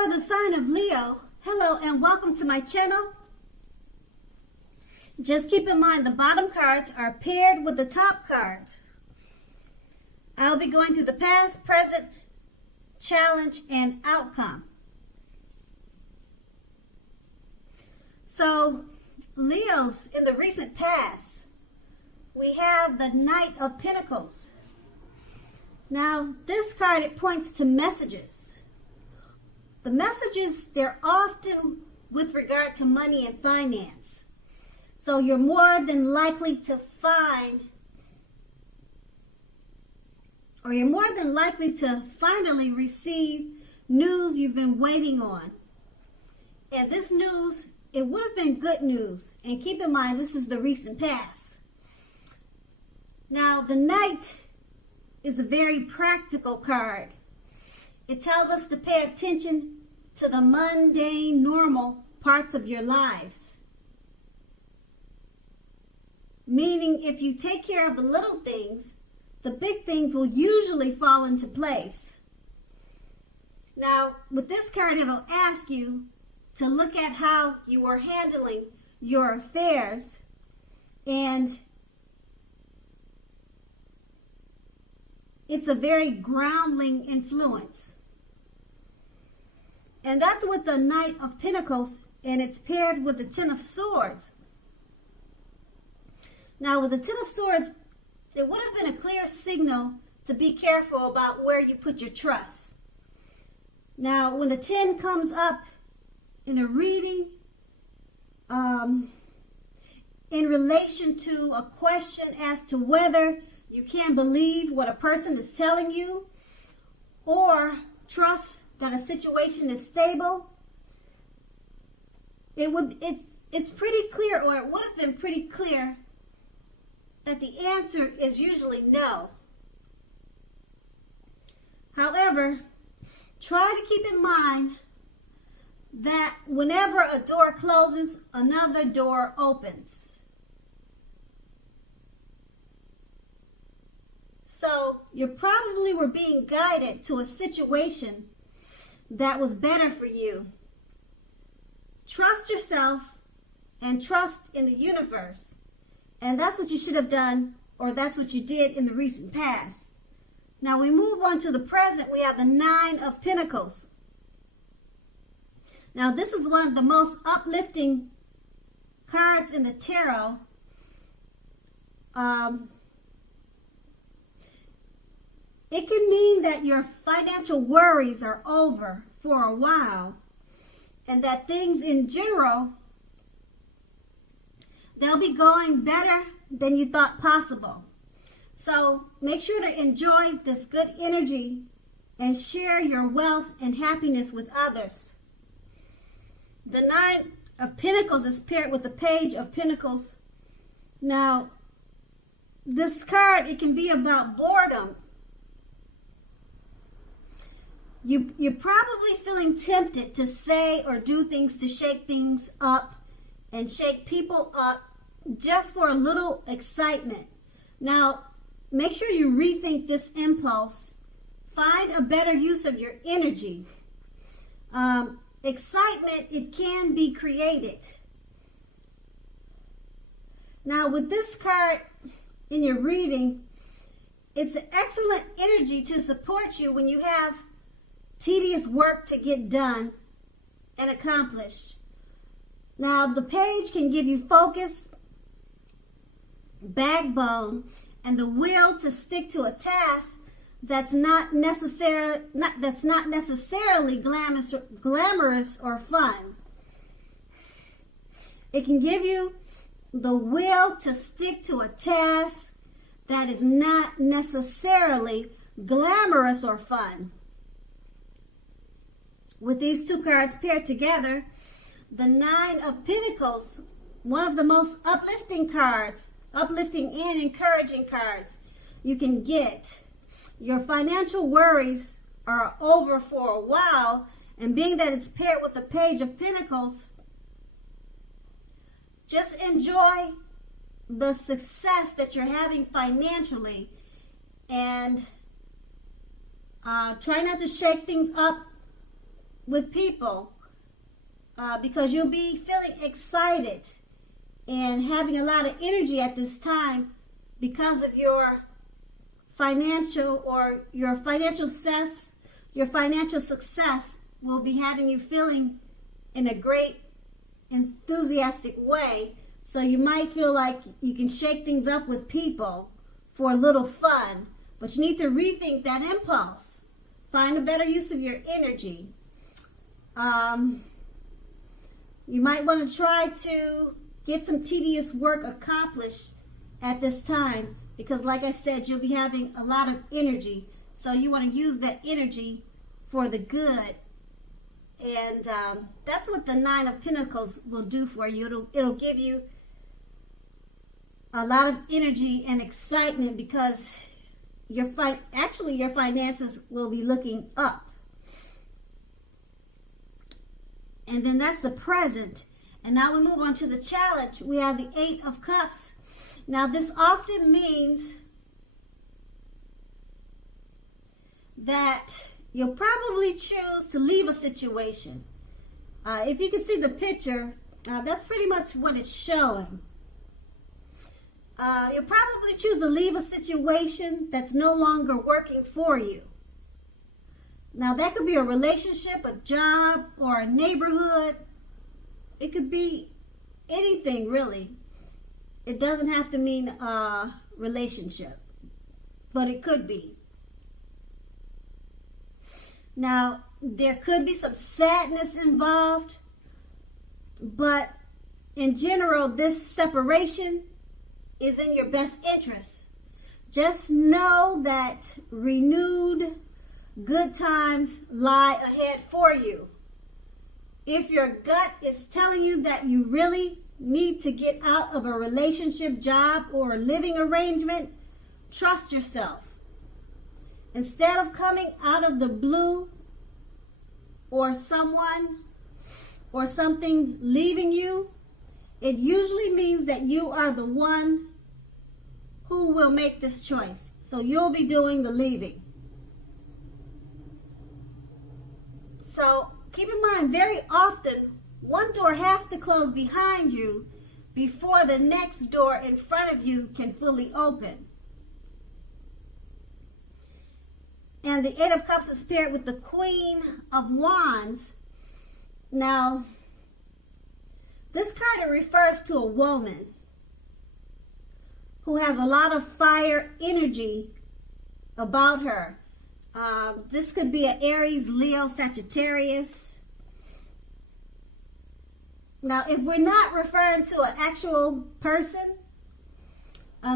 For the sign of Leo, hello and welcome to my channel. Just keep in mind the bottom cards are paired with the top cards. I'll be going through the past, present, challenge, and outcome. So, Leos, in the recent past, we have the Knight of Pentacles. Now, this card, it points to messages. The messages, they're often with regard to money and finance. So you're more than likely to find, or you're more than likely to finally receive news you've been waiting on. And this news, it would have been good news. And keep in mind, this is the recent past. Now, the Knight is a very practical card. It tells us to pay attention to the mundane, normal parts of your lives. Meaning, if you take care of the little things, the big things will usually fall into place. Now, with this card, it'll ask you to look at how you are handling your affairs, and it's a very grounding influence. And that's with the Knight of Pentacles, and it's paired with the Ten of Swords. Now, with the Ten of Swords, it would have been a clear signal to be careful about where you put your trust. Now, when the 10 comes up in a reading, in relation to a question as to whether you can believe what a person is telling you or trust that a situation is stable, it's pretty clear, or it would have been pretty clear, that the answer is usually no. However, try to keep in mind that whenever a door closes, another door opens. So you probably were being guided to a situation that was better for you. Trust yourself and trust in the universe. And that's what you should have done, or that's what you did in the recent past. Now we move on to the present. We have the Nine of Pentacles. Now this is one of the most uplifting cards in the tarot. It can mean that your financial worries are over for a while, and that things in general, they'll be going better than you thought possible. So make sure to enjoy this good energy and share your wealth and happiness with others. The Nine of Pentacles is paired with the Page of Pentacles. Now, this card, it can be about boredom. You're probably feeling tempted to say or do things to shake things up and shake people up just for a little excitement. Now, make sure you rethink this impulse. Find a better use of your energy. Excitement, it can be created. Now, with this card in your reading, it's an excellent energy to support you when you have tedious work to get done and accomplished. Now, the Page can give you focus, backbone, and the will to stick to a task that's not necessarily glamorous or fun. It can give you the will to stick to a task that is not necessarily glamorous or fun. With these two cards paired together, the Nine of Pentacles, one of the most uplifting cards, uplifting and encouraging cards you can get. Your financial worries are over for a while, and being that it's paired with the Page of Pentacles, just enjoy the success that you're having financially, and try not to shake things up with people because you'll be feeling excited and having a lot of energy at this time because of your financial success will be having you feeling in a great enthusiastic way. So you might feel like you can shake things up with people for a little fun, but you need to rethink that impulse. Find a better use of your energy. You might want to try to get some tedious work accomplished at this time because, like I said, you'll be having a lot of energy. So you want to use that energy for the good. And that's what the Nine of Pentacles will do for you. It'll give you a lot of energy and excitement because your finances will be looking up. And then that's the present. And now we move on to the challenge. We have the Eight of Cups. Now this often means that you'll probably choose to leave a situation. If you can see the picture, that's pretty much what it's showing. You'll probably choose to leave a situation that's no longer working for you. Now that could be a relationship, a job, or a neighborhood. It could be anything really. It doesn't have to mean a relationship, but it could be. Now, there could be some sadness involved, but in general, this separation is in your best interest. Just know that renewed good times lie ahead for you. If your gut is telling you that you really need to get out of a relationship, job, or living arrangement, trust yourself. Instead of coming out of the blue or someone or something leaving you, it usually means that you are the one who will make this choice. So you'll be doing the leaving. So keep in mind, very often, one door has to close behind you before the next door in front of you can fully open. And the Eight of Cups is paired with the Queen of Wands. Now, this card refers to a woman who has a lot of fire energy about her. This could be an Aries, Leo, Sagittarius. Now, if we're not referring to an actual person,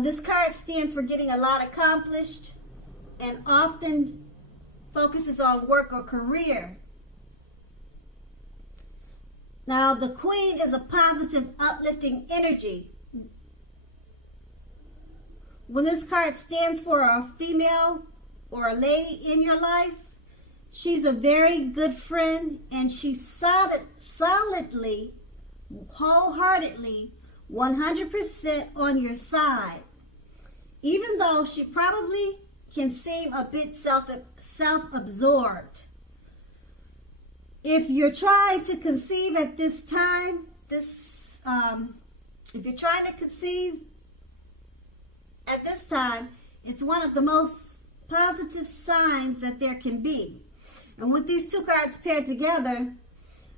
this card stands for getting a lot accomplished and often focuses on work or career. Now, the Queen is a positive, uplifting energy. When this card stands for a female or a lady in your life, she's a very good friend and she's solidly, wholeheartedly, 100% on your side. Even though she probably can seem a bit self-absorbed. If you're trying to conceive at this time, if you're trying to conceive at this time, it's one of the most positive signs that there can be. And with these two cards paired together,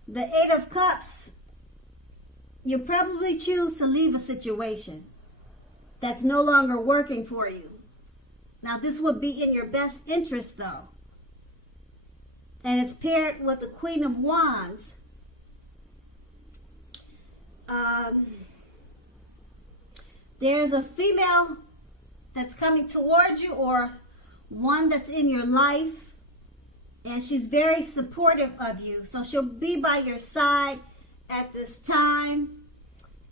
the Eight of Cups, you probably choose to leave a situation that's no longer working for you. Now, this would be in your best interest, though. And it's paired with the Queen of Wands. There's a female that's coming towards you or one that's in your life, and she's very supportive of you. So she'll be by your side at this time,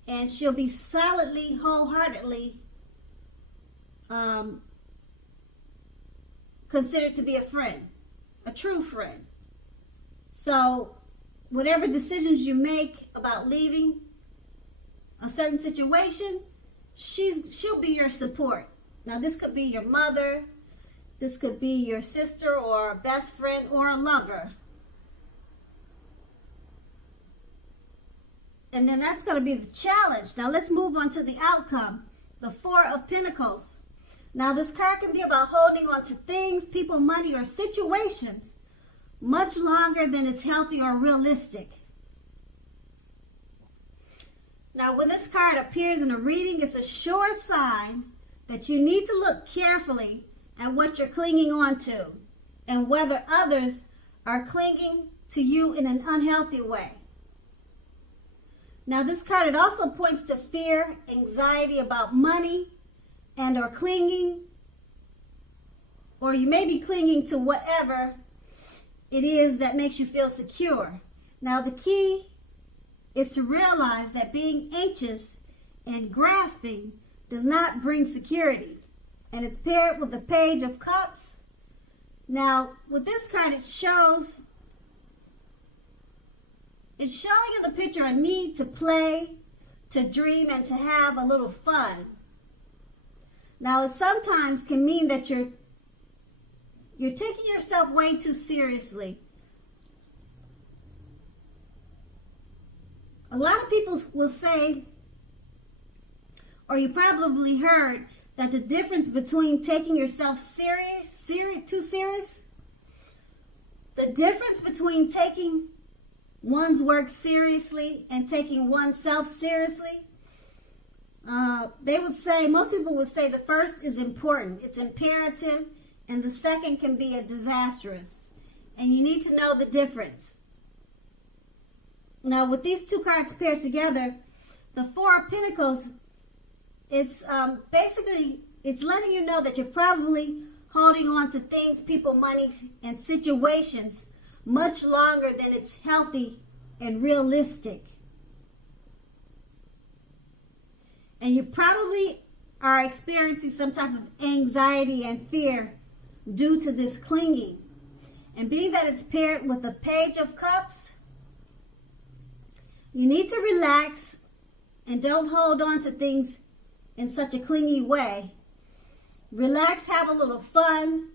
and she'll be solidly, wholeheartedly considered to be a friend, a true friend. So whatever decisions you make about leaving a certain situation, she'll be your support. Now, this could be your mother, this could be your sister or a best friend or a lover. And then that's going to be the challenge. Now let's move on to the outcome. The Four of Pentacles. Now this card can be about holding on to things, people, money, or situations much longer than it's healthy or realistic. Now when this card appears in a reading, it's a sure sign that you need to look carefully at what you're clinging on to and whether others are clinging to you in an unhealthy way. Now this card, it also points to fear, anxiety about money, and or clinging, or you may be clinging to whatever it is that makes you feel secure. Now the key is to realize that being anxious and grasping does not bring security. And it's paired with the Page of Cups. Now with this card, it's showing in the picture a need to play, to dream, and to have a little fun. Now it sometimes can mean that you're taking yourself way too seriously. A lot of people will say, or you probably heard, that the difference between taking yourself too serious, the difference between taking one's work seriously and taking oneself seriously, most people would say the first is important, it's imperative, and the second can be a disastrous. And you need to know the difference. Now with these two cards paired together, the Four of Pentacles, it's basically, it's letting you know that you're probably holding on to things, people, money, and situations much longer than it's healthy and realistic. And you probably are experiencing some type of anxiety and fear due to this clinging. And being that it's paired with the Page of Cups, you need to relax and don't hold on to things in such a clingy way. Relax, have a little fun,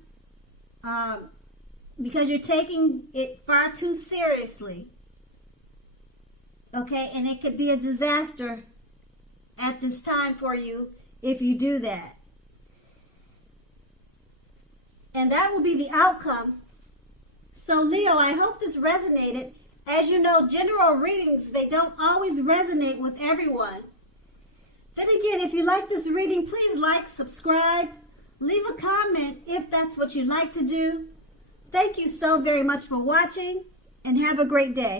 because you're taking it far too seriously. Okay, and it could be a disaster at this time for you if you do that. And that will be the outcome. So Leo, I hope this resonated. As you know, general readings, they don't always resonate with everyone. Then again, if you like this reading, please like, subscribe, leave a comment if that's what you'd like to do. Thank you so very much for watching, and have a great day.